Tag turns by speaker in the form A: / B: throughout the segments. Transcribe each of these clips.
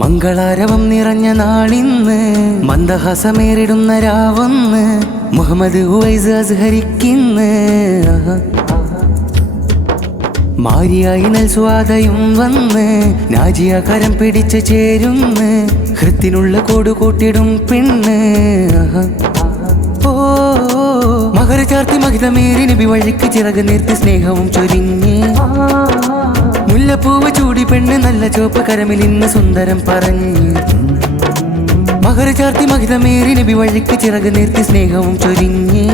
A: മംഗളാരവം നിറഞ്ഞ നാളിന്ന് മന്ദഹാസമേറിടുന്ന രാവന്ന് മുഹമ്മദ് ഉവൈസ് അസ്ഹരിക്കിന്ന്. മാരിയായി നൽസ്വാദയും വന്ന് നാജിയ കരം പിടിച്ച് ചേരുന്ന് ഹൃത്തിനുള്ള കോട് കൂട്ടിടും പെണ്ണ്. ഓ മകര ചാർത്തി മഹിതമേറി നബി വഴിക്ക് ചിറക് നീർത്തി സ്നേഹവും ചൊരിഞ്ഞ്. മുല്ലപ്പൂവ് ചൂടി പെണ്ണ് നല്ല ചോപ്പ് കരമിൽ ഇന്ന് സുന്ദരം പറഞ്ഞ്. മകര ചാർത്തി മഹിതമേറി നബി വഴിക്ക് ചിറക് നീർത്തി സ്നേഹവും ചൊരിഞ്ഞ്.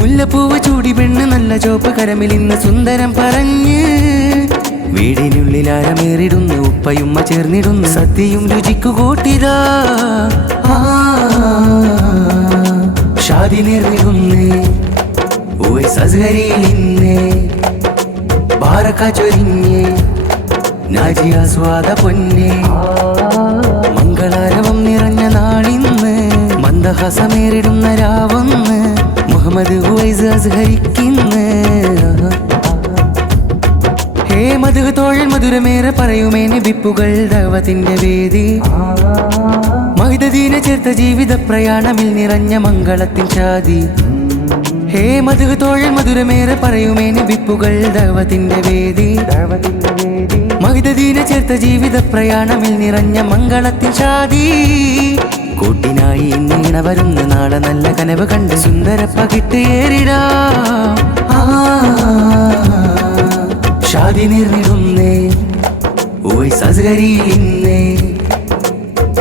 A: മുല്ലപ്പൂവ് ചൂടി പെണ്ണ് നല്ല ചോപ്പ് കരമിൽ ഇന്ന് സുന്ദരം പറഞ്ഞ്. വീടിനുള്ളിൽ അരമേറിടുന്നു ഉപ്പയുമ്മ ചേർന്നിടുന്നു സദ്യയും രുചിക്കു കൂട്ടിതാ ആ, പൊന്നെ. മംഗളാരവം നിറഞ്ഞ നാളിന്ന് മന്ദഹാസമേറിടുന്ന രാവന്ന് മുഹമ്മദ് ഉവൈസ് അസ്ഹരിക്കിന്ന്. ഹേ മധു തോഴൽ മധുരമേറെ പറയുമേ നബിപ്പുകൾ ദൈവത്തിന്റെ വേദി. മഹിതദീന ചേർത്ത ജീവിത പ്രയാണമിൽ നിറഞ്ഞ മംഗളത്തിൻ ചാതി ഹേ മധു തോഴൽ മധുരമേറെ പറയുമേ നബിപ്പുകൾ ദൈവത്തിന്റെ വേദി. മഹിതദീന ചേർത്ത ജീവിത പ്രയാണമിൽ നിറഞ്ഞ മംഗളത്തിൻ ചാതി കൂട്ടിനായി നീണ വരുന്ന നാളെ നല്ല കനവ് കണ്ട് സുന്ദര പകിട്ട് ഏറിടാ. ഷാദി നേർന്നിടുന്നേ ഓയ് സസ്കരിയിൽ ഇന്നേ.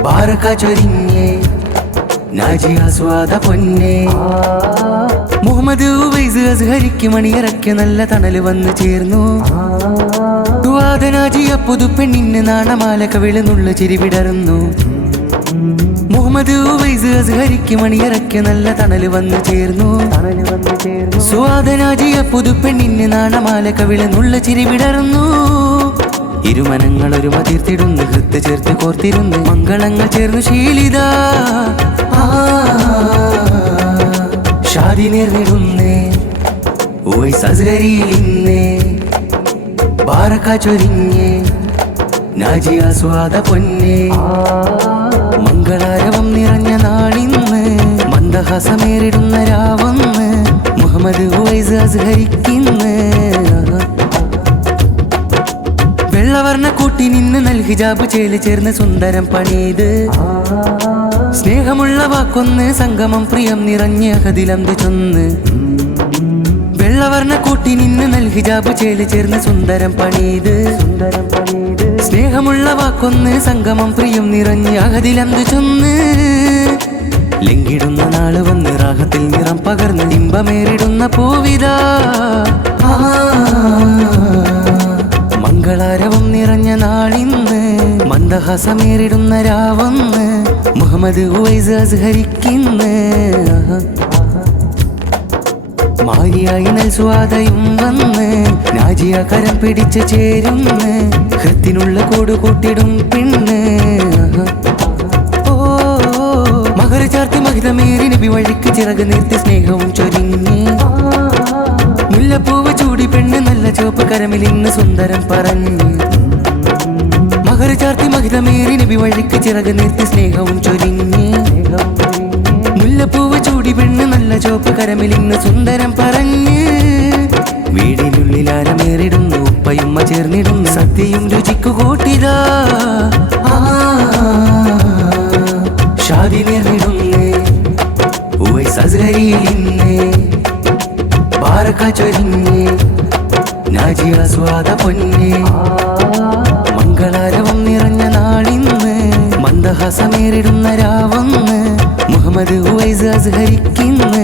A: ബാരക്ക ചൊരിഞ്ഞേ നാജി ആസ്വാദ പൊന്നേ മുഹമ്മദ് ഉവൈസ് അസ്ഹരിക്ക് മണിയറയ്ക്ക് നല്ല തണൽ വന്നു ചേർന്നു. ദുവാദനാജിയ പുതുപ്പെണ്ണിന് നാണമാല കവിളുന്നുള്ള ചിരി വിടർന്നു. മുഹമ്മദ് ഉവൈസ് അസ്ഹരിക്ക് മണിയറയ്ക്ക് നല്ല തണൽ വന്നു ചേർന്നു. സ്വാദനാജിയ പുതുപ്പെണ്ണിന് നാണമാല കവിളുന്നുള്ള ചിരി വിടർന്നു. ഇരുമനങ്ങൾ ഒരു മതിർത്തിടുന്ന് ഹൃത്ത് ചേർത്ത് കോർത്തിരുന്നു. മംഗളങ്ങൾ ചേർന്നു ശീലിത. ഷാദി നേർന്നിടുന്നേ. ഓയ് സസ്കരിയിൽ ഇന്നേ ചൊരിഞ്ഞേ. നാജി ആസ്വാദ പൊന്നേ. മംഗളാരവം നിറഞ്ഞ നാളിന്ന് മന്ദഹാസമേറിടുന്ന രാവന്ന് മുഹമ്മദ് ഉവൈസ് അസ്ഹരിക്കിന്ന് വെള്ളവർണ കൂട്ടി നിന്ന് നൽഹിജാബ് ചേൽ ചേർന്ന് സുന്ദരം പണിയത് സ്നേഹമുള്ള വാക്കൊന്ന് സംഗമം പ്രിയം നിറഞ്ഞ അഹതിലന്ത് ചൊന്ന്. വെള്ളവർണ കൂട്ടി നിന്ന് നൽഹിജാബ് ചേൽ ചേർന്ന് സുന്ദരം പണിയത് സ്നേഹമുള്ള വാക്കൊന്ന് സംഗമം പ്രിയം നിറഞ്ഞ അഹതിലന്ത് ചൊന്ന്. ലംഘിടുന്ന നാൾ വന്ന് റാഹത്തിൽ നിറം പകർന്ന് ഇമ്പമേറിടുന്ന പൂവിതാ. മന്ദഹാസമേറിടുന്ന രാവന്ന് മുഹമ്മദ് ഉവൈസ് അസ്ഹരിക്കിന്ന് മാരിയായി നൽസ്വാദയും വന്ന് നാജിയ കരം പിടിച്ച് ചേരുന്ന് ഹൃത്തിനുള്ള കൂട് കൂട്ടിടും പിണ്ണ് ഓ മകര മഹിതമേറി നബി വഴിക്ക് ചിറക് നിർത്തി സ്നേഹവും ചൊരിഞ്ഞ്. മുല്ലപ്പൂവ് ചൂടി പെണ്ണ് നല്ല ചുവപ്പ് കരമിൽ ഇന്ന് സുന്ദരം പറഞ്ഞു. മകര ചാർത്തി മഹിതമേറി നബി വഴിക്ക് ചിറക് നിർത്തി സ്നേഹവും ചൊരിഞ്ഞ്. മുല്ലപ്പൂവ് ചൂടി പെണ്ണ് നല്ല ചോപ്പ് കരമിലിന്ന് സുന്ദരം പറഞ്ഞ്. വീടിനുള്ളിൽ ആരമേറിടുന്നു ഉപ്പയുമ്മ ചേർന്നിടുന്നു സദ്യയും രുചിക്കു കൂട്ടിതാ. ഷാദി നേർന്നിടുന്നേ ഉവൈ സസ്കരിയിൽ ഇന്നേ. ബാരക്ക ചൊരിഞ്ഞേ നാജി ആസ്വാദ പൊന്നെ. മന്ദഹാസമേറിടുന്ന രാവന്ന് മുഹമ്മദ് ഉവൈസ് അസ്ഹരിക്കിന്ന്